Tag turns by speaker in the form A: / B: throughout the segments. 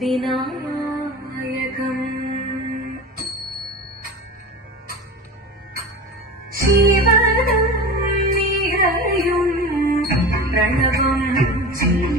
A: വിനായകം. ശിവനം നിറയും പ്രണവം ചെയ്യും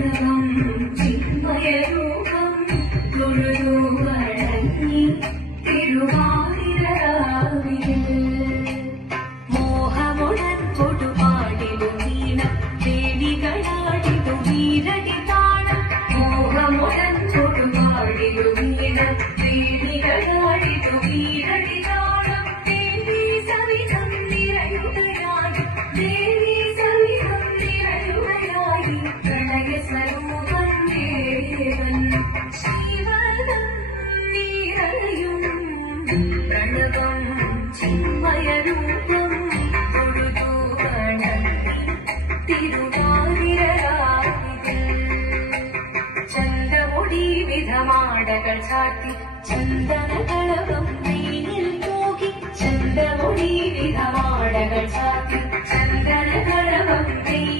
A: Yeah. ചിന്മയരൂപം ചിന്മയരൂപം ചന്ദ്രമൊടി വിധമാടകൾ ചാട്ടി ചന്ദനകളകം നീനിൽ പോകി ചന്ദ്രമൊടി വിധമാടകൾ ചാട്ടി ചന്ദനകളകം നീ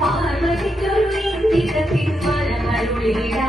A: పార్వతి కరుణిందిత తిరుమల మరుళీరా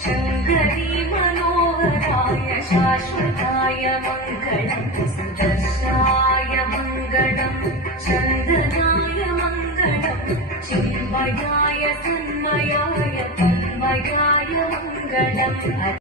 A: शङ्करी मनोहराय शाश्वताय मङ्गलम् सुदर्शाय मङ्गलम् चन्दनाय मङ्गलम् चिन्मयाय सन्मयाय तन्मयाय मङ्गलम्